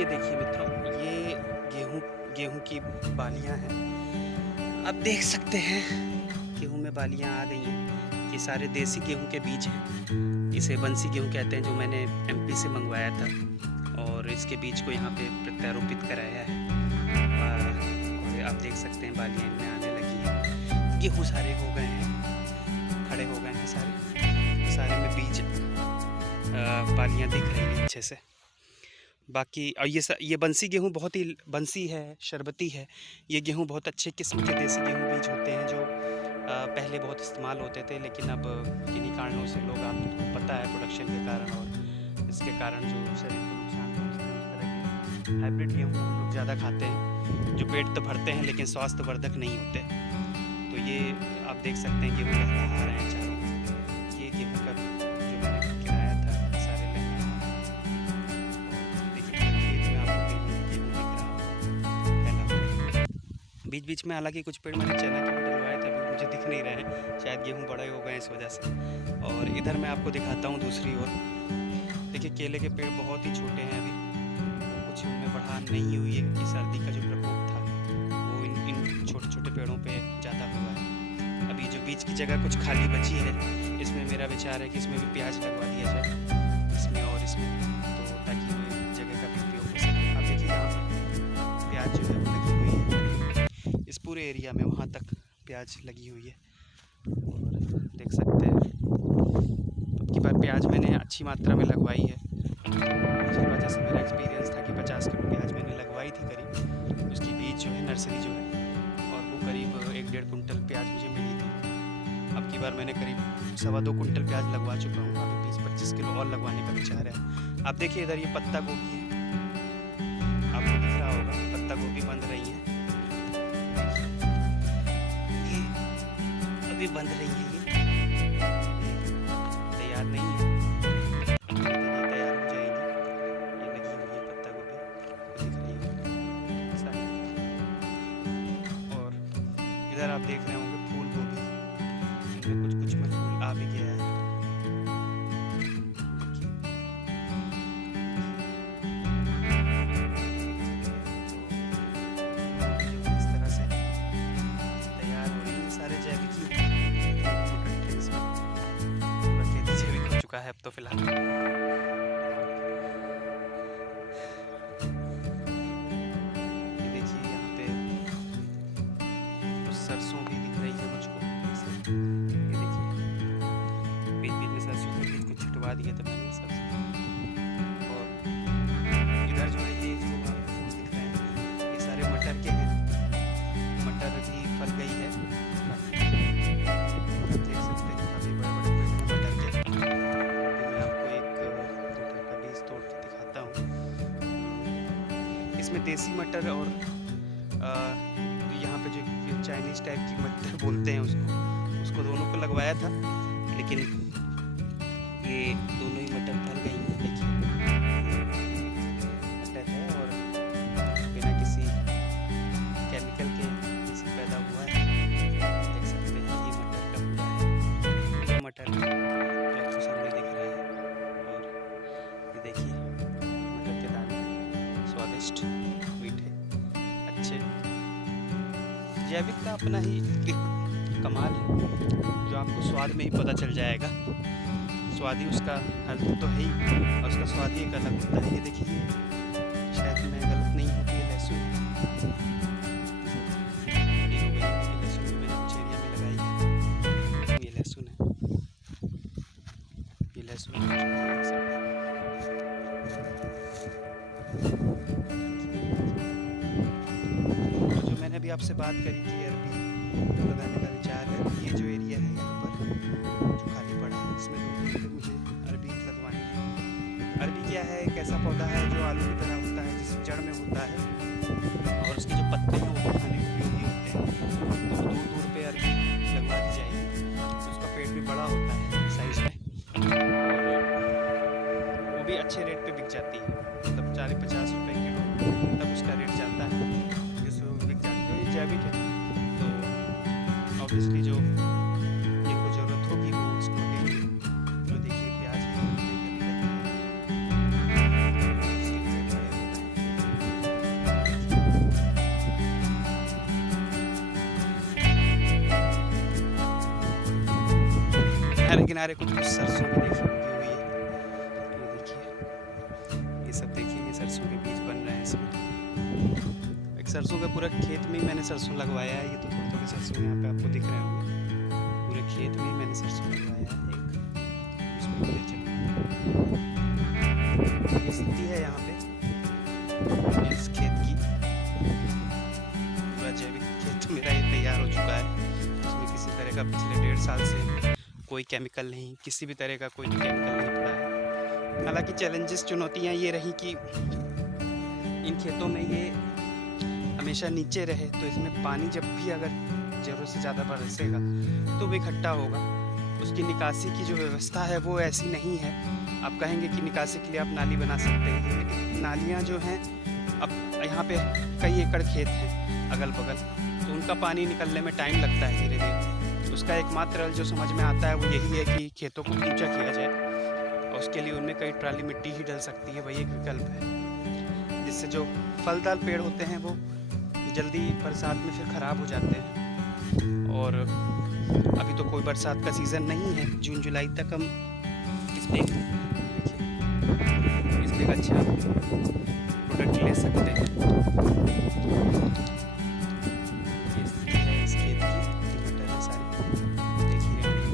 ये देखिए मित्रों, ये गेहूं की बालियां हैं। आप देख सकते हैं गेहूं में बालियां आ गई हैं। ये सारे देसी गेहूं के बीज हैं। इसे बंसी गेहूं कहते हैं, जो मैंने एमपी से मंगवाया था और इसके बीज को यहाँ पे प्रत्यारोपित कराया है। और आप देख सकते हैं बालियां इनमें आने लगी हैं। गेहूं सारे हो गए हैं, खड़े हो गए हैं सारे में बीज बालियां दिख रही हैं अच्छे से। बाकी और ये बंसी गेहूँ बहुत ही बंसी है, शरबती है। ये गेहूँ बहुत अच्छे किस्म के देसी गेहूँ बीज होते हैं, जो पहले बहुत इस्तेमाल होते थे, लेकिन अब किन्हीं कारणों से लोग, आपको पता है, प्रोडक्शन के कारण और इसके कारण जो शरीर को नुकसान पहुँचते हैं, उस तरह के हाइब्रिड गेहूँ लोग ज़्यादा खाते हैं, जो पेट तो भरते हैं लेकिन स्वास्थ्यवर्धक नहीं होते। तो ये आप देख सकते हैं गेहूँ लहलहा रहे हैं चारों। ये गेहूँ का जो मैंने गिराया था सारे लहलहा बीच बीच में। हालांकि कुछ पेड़ मैंने चना के भी डलवाए थे, अभी मुझे दिख नहीं रहे हैं, शायद गेहूं बड़े हो गए इस वजह से। और इधर मैं आपको दिखाता हूं दूसरी ओर। देखिए केले के पेड़ बहुत ही छोटे हैं, अभी कुछ उनमें बढ़ान नहीं हुई है, क्योंकि सर्दी का जो प्रकोप था वो इन छोटे छोटे पेड़ों पे ज़्यादा हुआ है। अभी जो बीच की जगह कुछ खाली बची है, इसमें मेरा विचार है कि इसमें भी प्याज लगवा दिया जाए, इसमें और इसमें, तो ताकि जगह का भी उपयोग हो सके। आप देखिए यहाँ पर प्याज जो है वो लगी हुई है, इस पूरे एरिया में वहाँ तक प्याज लगी हुई है। और देख सकते हैं अब की बार प्याज मैंने अच्छी मात्रा में लगवाई है, जिस वजह से मेरा एक्सपीरियंस था कि 50 किलो प्याज मैंने लगवाई थी करीब। उसकी बीज जो है नर्सरी जो है, और वो करीब 1-1.5 कुंटल प्याज मुझे मिली थी। अब की बार मैंने करीब 2.25 कुंटल प्याज लगवा चुका हूँ। अभी 20-25 किलो और लगवाने का विचार है। आप देखिए इधर ये पत्ता गोभी है, आपको दिख रहा होगा, पत्ता गोभी बंध रही है, भी बंद रही है, ये तैयार नहीं है, ये तैयार हो जाएगी। ये लगी हुई है पत्ता गोभी, दिख रही है सारी। और इधर आप देख रहे होंगे फूल गोभी, इनमें कुछ में फूल आ भी गया है। इस तरह से तैयार हो रही है सारे जैविक चुका है अब तो फिलहाल। ये देखिए यहाँ पे कुछ सरसों भी दिख रही है मुझको। ये देखिए बीच बीच में सरसों के बीज कुछ छिटवा दिए थे मैंने सरसों। और इधर जो है ये जो आपको फूल दिख रहे हैं, ये सारे मटर के हैं। मटर भी फल गई है, देख सकते हैं काफी बड़े बड़े पेड़ हैं मटर के। इसमें देसी मटर और यहाँ पे जो चाइनीज़ टाइप की मटर बोलते हैं उसको दोनों को लगवाया था, लेकिन ये दोनों ही मटर फल गई हैं। देखिए मटर है और बिना किसी केमिकल के इसे पैदा हुआ है। देख सकते हैं ये मटर का पूरा है, मटर जो आपको सामने दिख रहा है। और ये देखिए मटर के दाने स्वादिष्ट, मीठे, अच्छे। जैविक का अपना ही एक कमाल है, जो आपको स्वाद में ही पता चल जाएगा। स्वाद ही उसका हल तो है ही, और उसका स्वाद ही एक अलग होता है। ये देखिए शायद मैं गलत नहीं हूँ, ये लहसुन बड़ी हो गई है। लहसुन भी मैंने कुछ एरिया में लगाई है। ये लहसुन है, ये लहसुन अभी आपसे बात करी कि अरबी लगाने का विचार है। ये जो एरिया है यहाँ पर जो खाली पड़ा है, इसमें मुझे अरबी लगवानी है। अरबी क्या है, एक ऐसा पौधा है जो आलू की तरह होता है, जिस जड़ में होता है, और उसके जो पत्ते हैं वो खाने के उपयोगी होते हैं। तो दूर दूर पे अरबी लगवा दी जाएगी, तो उसका पेड़ भी बड़ा होता है साइज़ में, और वो भी अच्छे रेट पे बिक जाती है, मतलब 40-50 रुपये किलो तक उसका रेट जाता है। जैविक है तो ऑब्वियसली जो इनको ज़रूरत होगी वो उसको लेंगे। तो देखिए प्याज किनारे किनारे कुछ कुछ सरसों भी देखिए उगी हुई है। ये देखिए, ये सब देखिए, ये सरसों के बीज बन रहे हैं इसमें। एक सरसों का पूरा खेत में ही मैंने सरसों लगवाया है। ये तो थोड़े थोड़े सरसों यहाँ पे आपको दिख रहे होंगे। पूरे खेत में ही मैंने सरसों लगवाया है। एक उसमें ले चलो, ये स्थिति है यहाँ पे इस खेत की। पूरा जैविक खेत मेरा ये तैयार हो चुका है। उसमें किसी तरह का पिछले 1.5 साल से कोई केमिकल नहीं, किसी भी तरह का कोई केमिकल नहीं पड़ा है। हालांकि चैलेंजेस, चुनौतियाँ ये रही कि इन खेतों में ये हमेशा नीचे रहे, तो इसमें पानी जब भी अगर ज़रूरत से ज़्यादा बरसेगा तो वो इकट्ठा होगा। उसकी निकासी की जो व्यवस्था है वो ऐसी नहीं है। आप कहेंगे कि निकासी के लिए आप नाली बना सकते हैं, लेकिन नालियाँ जो हैं, अब यहाँ पे कई एकड़ खेत हैं अगल बगल, तो उनका पानी निकलने में टाइम लगता है धीरे धीरे। उसका एकमात्र हल जो समझ में आता है वो यही है कि खेतों को ऊंचा किया जाए, और उसके लिए उनमें कई ट्राली मिट्टी ही डल सकती है, वही एक विकल्प है। जिससे जो फलदार पेड़ होते हैं वो जल्दी बरसात में फिर ख़राब हो जाते हैं। और अभी तो कोई बरसात का सीज़न नहीं है, जून जुलाई तक हम इस पे एक अच्छा प्रोडक्ट ले सकते हैं। ये स्थिति है इस खेत की, टमाटर है सारी, देख ही रहे हैं।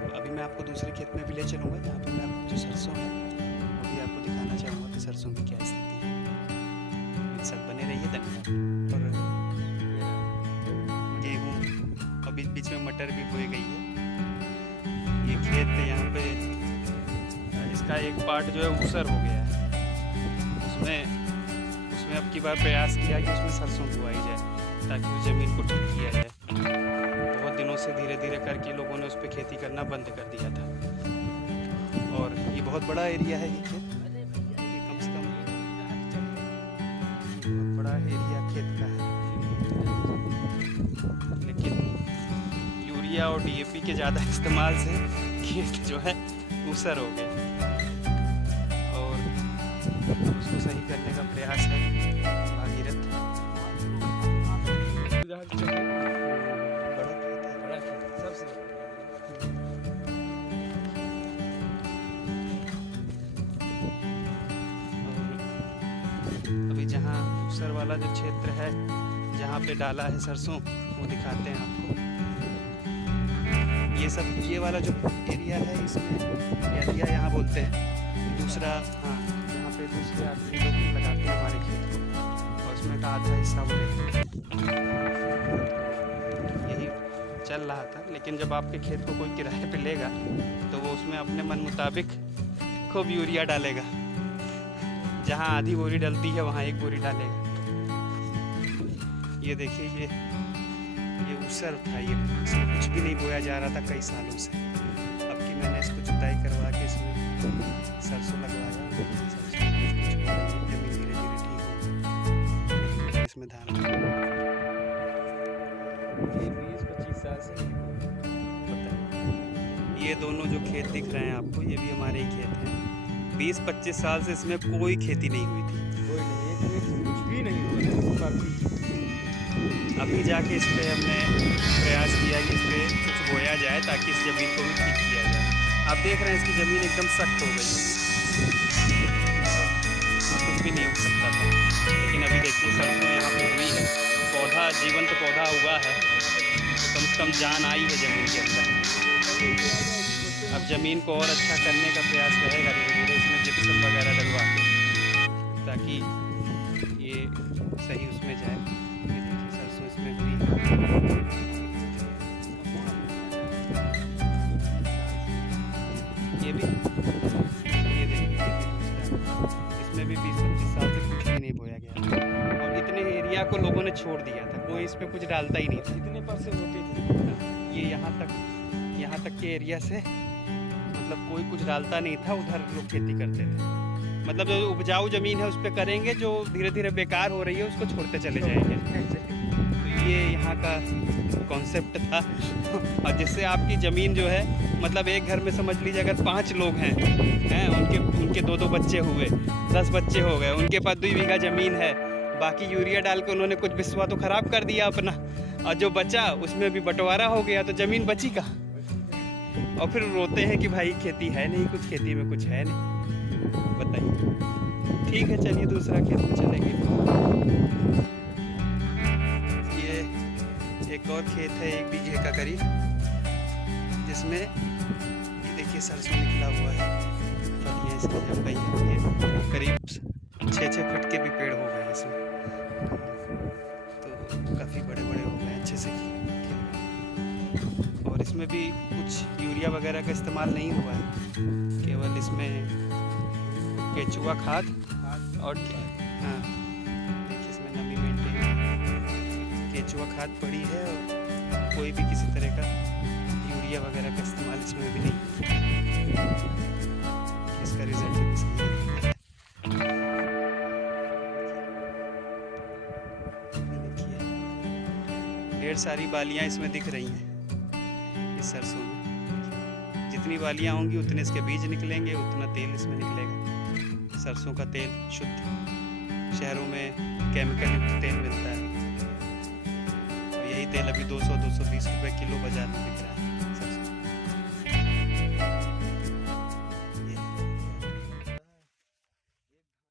तो अभी मैं आपको दूसरे खेत में भी ले चलूँगा, जहाँ पर मैं आपको जो सरसों है वो भी आपको दिखाना चाहूँगा कि सरसों की क्या स्थिति है। मेरे साथ बने रहिए, धन्यवाद। और गेहूँ और बीच बीच में मटर भी बोई गई है। ये खेत यहाँ पे इसका एक पार्ट जो है ऊसर हो गया है, उसमें अब की बार प्रयास किया कि उसमें सरसों बुआई जाए, ताकि उस ज़मीन को ठीक किया जाए। बहुत दिनों से धीरे धीरे करके लोगों ने उस पर खेती करना बंद कर दिया था। और ये बहुत बड़ा एरिया है, ये खेत, ये कम से कम बहुत बड़ा एरिया खेत का है। लेकिन यूरिया और DAP के ज़्यादा इस्तेमाल से खेत जो है ऊसर हो गए, और उसको सही करने का प्रयास है भागीरथ। बड़ा खेत सबसे अभी जहाँ ऊसर वाला जो क्षेत्र है, जहाँ पे डाला है सरसों, वो दिखाते हैं आपको। ये वाला जो एरिया है, इसमें एरिया यहाँ बोलते हैं दूसरा, हाँ, यहाँ पे दूसरे आदमी लोग लगाते हैं हमारे खेत को, और उसमें का आधा हिस्सा वो लेते हैं। यही चल रहा था, लेकिन जब आपके खेत को कोई किराए पे लेगा तो वो उसमें अपने मन मुताबिक खूब यूरिया डालेगा। जहाँ आधी बोरी डलती है वहाँ 1 बोरी डालेगा। ये देखिए, ये ऊसर था, ये इसमें कुछ भी नहीं बोया जा रहा था कई सालों से। अब कि मैंने इसको जुताई करवा के इसमें सरसों लगवाया, सरसों कुछ हो रही है, जमीन धीरे धीरे ठीक है। इसमें धान ये 20-25 साल से पता है। ये दोनों जो खेत दिख रहे हैं आपको, ये भी हमारे ही खेत हैं। 20-25 साल से इसमें कोई खेती नहीं हुई थी, कोई नहीं, कुछ भी नहीं हुआ। अभी जाके इस पर हमने प्रयास किया कि इस पर कुछ बोया जाए, ताकि इस ज़मीन को भी ठीक किया जाए। आप देख रहे हैं इसकी ज़मीन एकदम सख्त हो गई है, कुछ भी नहीं हो सकता था। लेकिन अभी देखिए सरसों यहाँ पे हुई है, पौधा, जीवंत पौधा हुआ है, तो कम से कम जान आई है ज़मीन के अंदर। अब ज़मीन को और अच्छा करने का प्रयास रहेगा धीरे धीरे, इसमें जिप्सम वगैरह डलवा के, ताकि ये सही उसमें जाए। ये देखिए सरसों इसमें हुई है। ये भी, ये देखिए, इसमें भी 20-25 साल से कुछ भी नहीं बोया गया, और इतने एरिया को लोगों ने छोड़ दिया था, कोई इस पर कुछ डालता ही नहीं था। इतने परसेंट होती थी ये यहाँ तक के एरिया से मतलब कोई कुछ डालता नहीं था, उधर लोग खेती करते थे। मतलब जो उपजाऊ ज़मीन है उस पर करेंगे, जो धीरे धीरे बेकार हो रही है उसको छोड़ते चले जाएंगे। तो ये यहाँ का कॉन्सेप्ट था। और जिससे आपकी ज़मीन जो है, मतलब एक घर में समझ लीजिए अगर 5 लोग हैं, उनके 2-2 बच्चे हुए, 10 बच्चे हो गए, उनके पास 2 बीघा ज़मीन है, बाकी यूरिया डाल के उन्होंने कुछ बिस्वा तो ख़राब कर दिया अपना, और जो बचा उसमें भी बंटवारा हो गया तो ज़मीन बची का। और फिर रोते हैं कि भाई खेती है नहीं, कुछ खेती में कुछ है नहीं। बताइए। ठीक है, चलिए दूसरा खेत में चलेंगे। ये एक और खेत है 1 बीघे का करीब, जिसमें ये देखिए सरसों निकला हुआ है। फलियाँ इसमें जम गई हैं। ये करीब 6-6 फुट के भी पेड़ हो गए हैं इसमें, तो काफ़ी बड़े-बड़े हो गए हैं, अच्छे से खिल गए। और इसमें भी कुछ यूरिया वगैरह का इस्तेमाल नहीं हुआ है, केवल इसमें केचुआ खाद और हाँ देखिए इसमें नमी मेंटेन, केचुआ खाद पड़ी है और कोई भी किसी तरह का यूरिया वगैरह का इस्तेमाल इसमें भी नहीं। इसका रिजल्ट भी सही है। देखिए ढेर सारी बालियां इसमें दिख रही हैं इस सरसों में। जितनी बालियां होंगी उतने इसके बीज निकलेंगे, उतना तेल इसमें निकलेगा। सरसों का तेल शुद्ध, शहरों में केमिकल युक्त तेल मिलता है और यही तेल अभी 200-220 रुपए किलो बाजार में बिक रहा है।